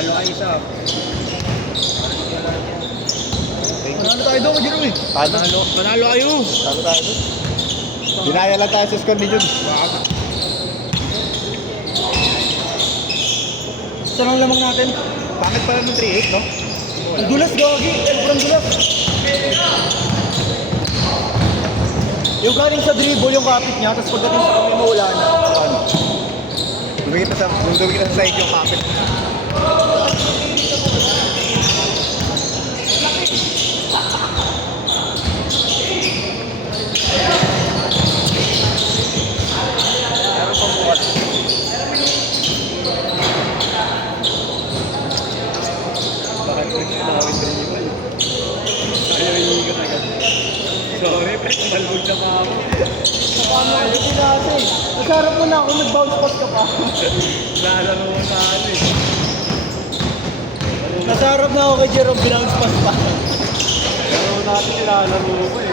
Panalo kayo isa. Panalo tayo doon, Jerome eh. Panalo kayo. Talo tayo doon. Dinaya lang tayo sa score ni Jun. Ito lang lamang natin. Pangit pala ng 3-8, no? Ang dulas, Gogi. Sobrang dulas. Yung galing sa dribble, yung kapit niya, tapos pagdating sa kami, mawala na. Ano? Dumikit na sa side yung kapit. Bakit nagsinawin dribble? Ayaw iigot agad. Sorry, pero malbog na pa ako. Paano ako pinasi? Nagharap mo na ako, nag-bounce pass ka pa. Lalaro mo sa ano eh. Nasarap na ako kay Jerome, bounce pass pa. Laro natin, nilalaro ko eh.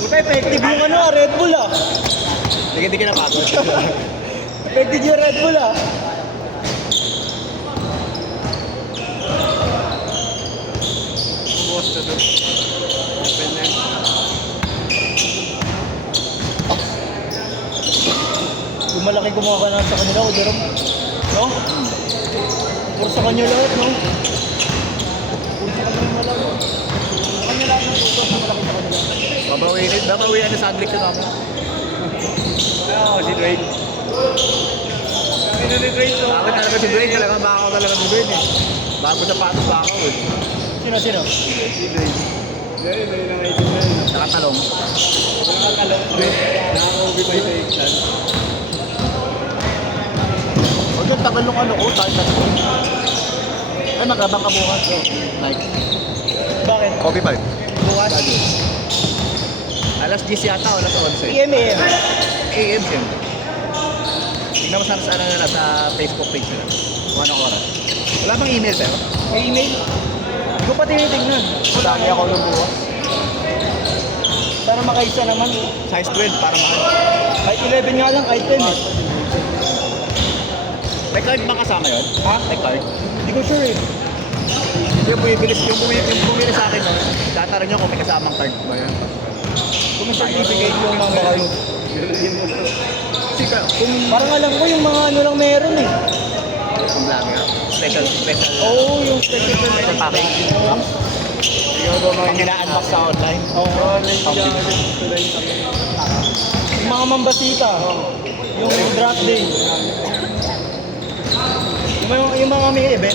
Puta, effective yung ano, Red Bull ah. Hindi ka napagod. Effective yung Red Bull ah. Buwas na doon. Open na yun. Yung malaki gumawa ka na sa kanila, o Jerome. No? Puro sa kanya lahat, no? Puro sa kanya yung malaki. Sa kanya lahat ng tutos na malaki sa kanila. Babawiin na sa Aglik na namin. Oo, si Dwayne. Kami na ni Dwayne, no? Bakit talaga si Dwayne? Talaga bakaw talaga si Dwayne eh. Bago sa patos bakaw eh. Sino? Si Dwayne. Dwayne lang kayo din na. Nakatalong. Nakakalap, Dwayne. Nakaka-ubi pa yung exam. Huwag yung tagal nung ano ko, tayo na ito. Ay, magabang ka bukas. Nike. Bakit? Coffee 5. Bukas? Alas 10 yata o alas 11. EMA. AM siya. Tingnan mo sana sa, ano nila, sa Facebook page nila. Kung anong oras. Wala bang email sa'yo? May email? Hindi ko pa tinitignan. Dali ako nung bukas. Para makaisa naman. Size 12 para mahal. Kahit 11 nga lang, kahit 10 eh. May card ba kasama yun? Ha? May card? Hindi ko sure eh. Yung bumili sa akin, no? Tatanong nyo kung may kasamang card ba yan. Kung may certificate yung mga kayo. Sika, kung... Parang alam ko yung mga ano lang meron eh. Kung vlog nga. Special. Oo, yung special Special package. Pag ina-unbox sa online. Oo, yung mga mambasita. Yung draft day. Yung mga may event.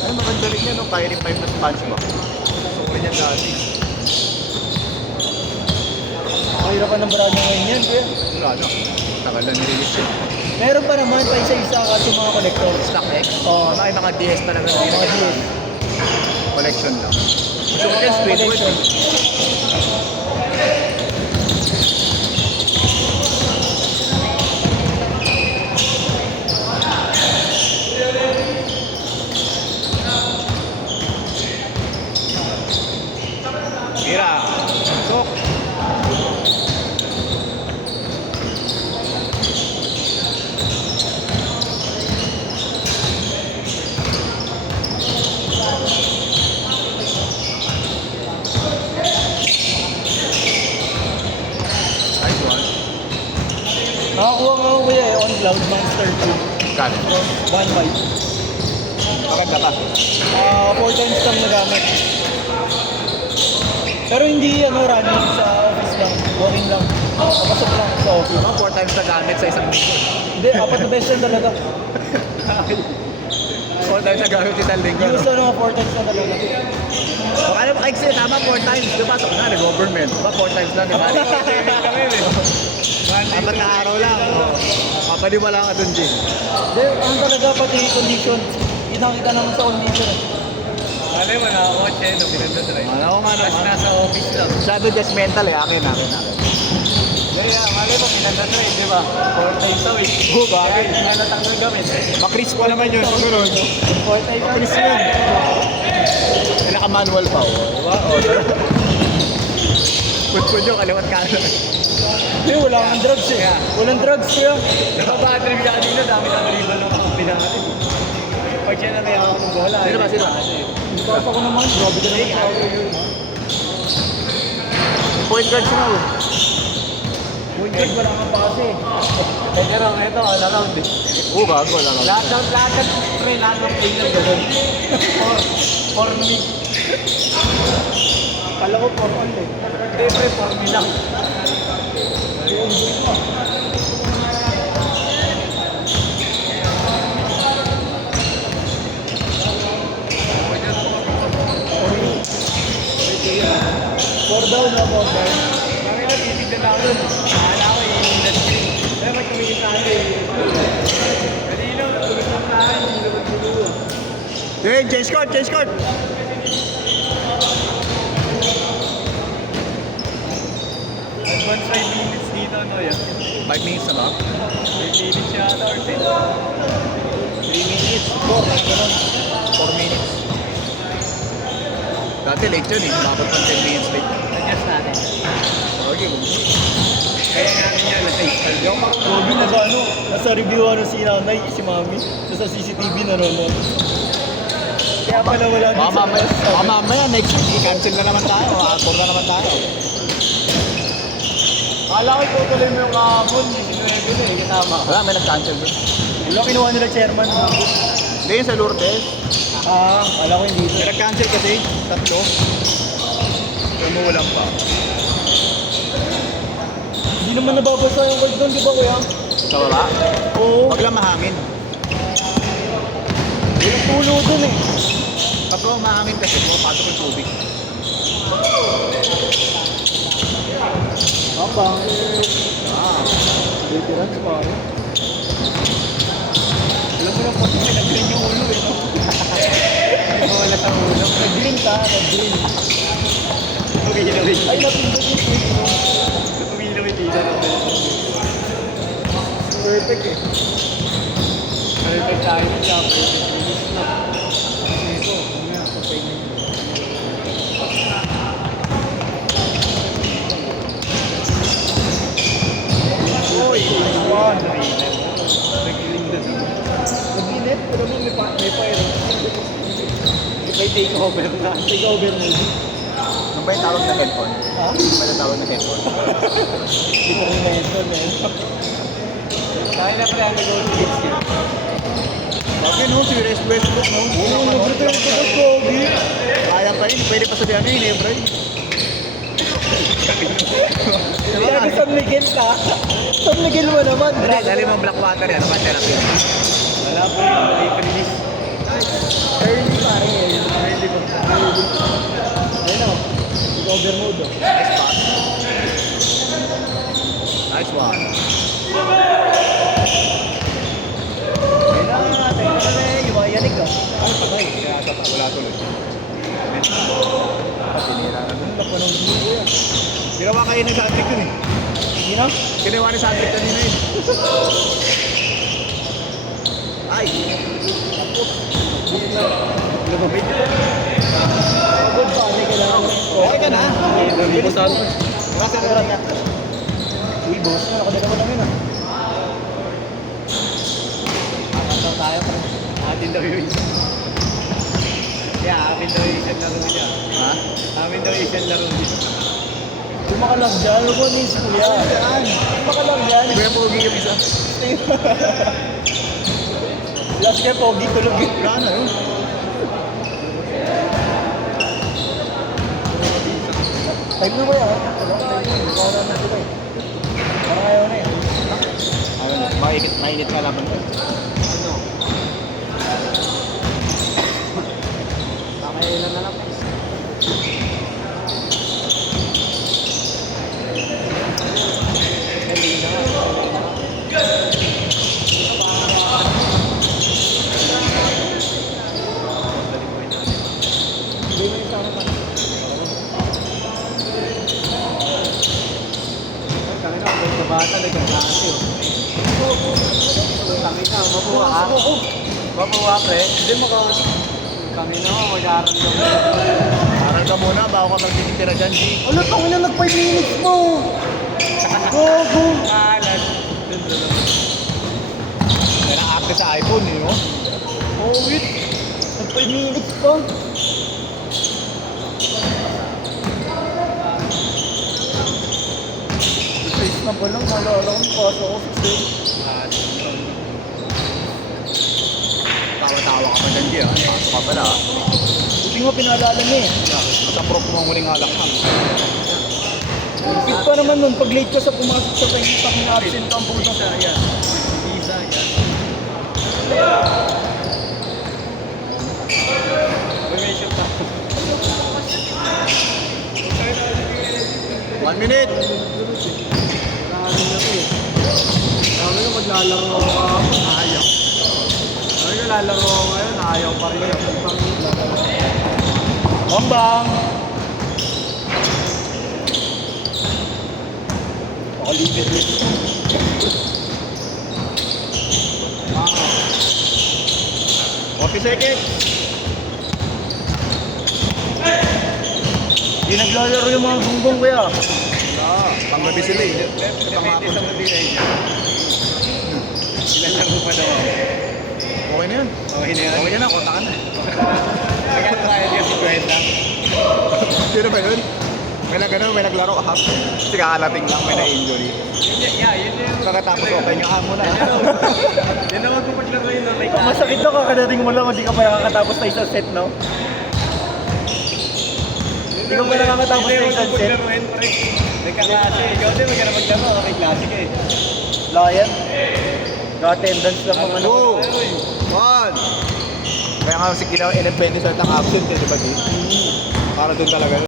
Ay, maganda rin yan, no? Kyrie 5 na sponge ba? Gusto ko rin yan dati. Mahirap pa ng brand ngayon yan, kuya. Wala, no? Tagal na nirelease yun. Meron pa naman pa isa-isa kasi yung mga collector. Stock X? Oo. Ay, mga DS talaga. Mga DS. Collection lang. Gusto ko yan, Squidward. Collection. Mira. Sok. Nice one. Nakakuha nga ako kuya eh, on Cloud Monster 2. Kano? 1 Maganda ka. 4 times lang nagamit. Pero hindi ano running sa office lang, walking lang. Kapasok lang sa office. Mga 4 times na gamit sa isang linggo. Hindi, 4 na beses lang talaga. 4 times na gamit sa isang linggo. Gusto na 4 times lang talaga. Baka naman kasi tama 4 times. Diba? So na, government. Diba 4 times lang, diba? Apat na araw lang. Kapaniwala ka dun, Jing. Hindi, ano talaga pati condition. Kita naman sa condition. Malay mo, nakakotse, no, pinagdadry. Ano nga Tapos naman. nasa office lang. Masyado judgmental eh. Akin. Yeah, malay mo, pinagdadry, di ba? 4 times a week. Oh, bakit? Kaya hinalatang ng gamit. Makris pa naman yun. Siguro. 4 times Makris yun. Eh, naka-manual pa. Oh. Diba? Oh, put yung kaliwat kanan. Eh, wala kang drugs eh. Walang drugs kuya. Nakabad trip ka kanina, dami na dribble ng mga pinakati. Pag siya na ako ng bola. Sino ba? Sino? Papa ko naman, grabe ka naman tao. Point guard siya na. Point guard, wala kang pase. Pero ito, all around eh. Oo, gago. Wala lang. Lahat ng pre, lahat ng play ng gano'n. For me. Kala ko for all eh. Hindi pre, for me lang. For down na for down. Kami na titignan namin. Akala ko iinit screen. Pero pag tumingin na kami, kanina, tumingin na tayo, hindi naman tuluwa. Hey, change court, change court. Advance 5 minutes dito, ano yan? 5 minutes na ba? 5 minutes yata or 10. 3 minutes. 4 minutes. Dati late yun eh. Umabot pang 10 minutes late. Adjust natin. Okay. Kaya natin yan, nasa Yung Kobe nasa ano, nasa review ano si nanay, si mami. Nasa CCTV nanonood. Kaya pala wala din Baka mamaya next week, i-cancel na naman tayo. Actor na naman tayo. Kala ko tutuloy mo yung kahapon, hindi sinuwego na eh, kasama. Wala, may nag-cancel doon. Wala kinuha nila chairman. Hindi yun sa Lourdes. Wala ko hindi. May nag-cancel kasi, 3. Pero mo walang pa. Hindi naman nababasa yung card doon, di ba kuya? Sa baba? Oo. Wag lang mahangin. Walang pulo doon eh. Kapag mahangin kasi, pumapasok yung tubig. Bang. Veterans pa rin. Alam mo lang, pati nag-green yung ulo eh, no? Wala sa ulo. Nag-green ka, nag-green. Tumilawin. Ay, napindot yung switch mo. Tumilawin dito. Perfect eh. Perfect tayo siya, perfect minutes na. Ito, mamaya, patay na yun. Uy! One. Nag-green na siya. Nag-init, pero may fire. May take over na. Take over mo. Ano ba yung tawag na headphone? Ha? Ano ba yung tawag na headphone? Hindi ko rin na-headphone eh. Tayo na pala nag-gold kids yun. Bakit no? Si Westbrook no? Oo, nag-return ko ng Kobe. Kaya pa rin, pwede pa sabihan yun eh, bro. Kaya San Miguel ka. San Miguel mo naman. Dali, dali mo black water yan, naman therapy. Wala po yung late release. Early pa rin. Early po. Ayun o. Take over mode o. Nice pass. Nice one. Ayun na, tayo na rin. Yung mga yanig ah. Ano pa tayo? Kaya ata pa, wala tuloy. Patinira na dun. Napanood mo kuya. Ginawa kayo ng Sandrick dun eh. Hindi na? Ginawa ni Sandrick kanina eh. Ay! Lumabit. Good pa, hindi kailangan mo. Okay ka na? Bilis Pusan. mo. Kasi na lang. Uy, boss, nakadalawa namin ah. Atas tayo. Atin daw yung isa. Kaya amin daw yung isang laro niya. Ha? Amin daw yung isang laro niya. Kumakalang dyan, huwag mo nis kuya. Kumakalang dyan. Kuya Pogi yung isa. Last kaya pogi, tulog yun. Wala na yun. Time na ba yan? Wala ka time na. Ikaw na sila eh. Parang ayaw na eh. Ayun, mainit nga laban ko. Ano? Pakailan na lang. Hindi mo yung sama pa. Kami na, kung sa bata, nagkakasi oh. Kami na, mabuha ka. Mabuha pre. Hindi makakasi. Kami na, mag-aaral Aral ka muna bago ka magtitira dyan, G. Ano, tangin na nag 5 minutes mo. Gogo! Alan. Dun naman. May na-active sa iPhone eh, no? Oh, wait. Nag 5 minutes pa. Face na ba lang? Malala kong pasok ko. Tawa-tawa ka pa dyan, G, ah. Pasok ka pala, ah. Buti nga pinaalala niya eh. Sa prop mo ang huling halakhang. Isip pa naman nun, pag late ka sa pumasok sa pahita kung absent ka ang puta sa Yan. Isa, yan. May shoot pa. 1 minute! Marami na to eh. Sabi ko maglalaro ako kahapon, ayaw. Sabi ko lalaro ako ngayon, ayaw pa rin. Bang! Pakalipit-lipit. 40 seconds! Hindi naglalaro yung mga gunggong kuya. Panggabi sila eh. Depende sa mabigay niya. Ilan lang ko pa daw ako. Okay na yun. Okay na yan. Okay na, kontakan na. Nag-trial kasi kwenta. Sino ba yun? May nag-ano, may naglaro half. Kasi kakalating lang, may na-injury. Yun yung... Kakatapos okay nyo mo na. Yan naman kung paglaro yun ng may klase. Masakit na kakadating mo lang, hindi ka pa nakakatapos na isang set, no? Hindi ka pa nakakatapos na isang set. Paglaruin, pre. Nagkaklase. Ikaw din, magkana maglaro. May klase ka eh. Layan. Ka-attendance lang mga ano. 2, 1. Kaya nga si Kinaw, in-depende sa absent eh, di ba, di? Para doon talaga.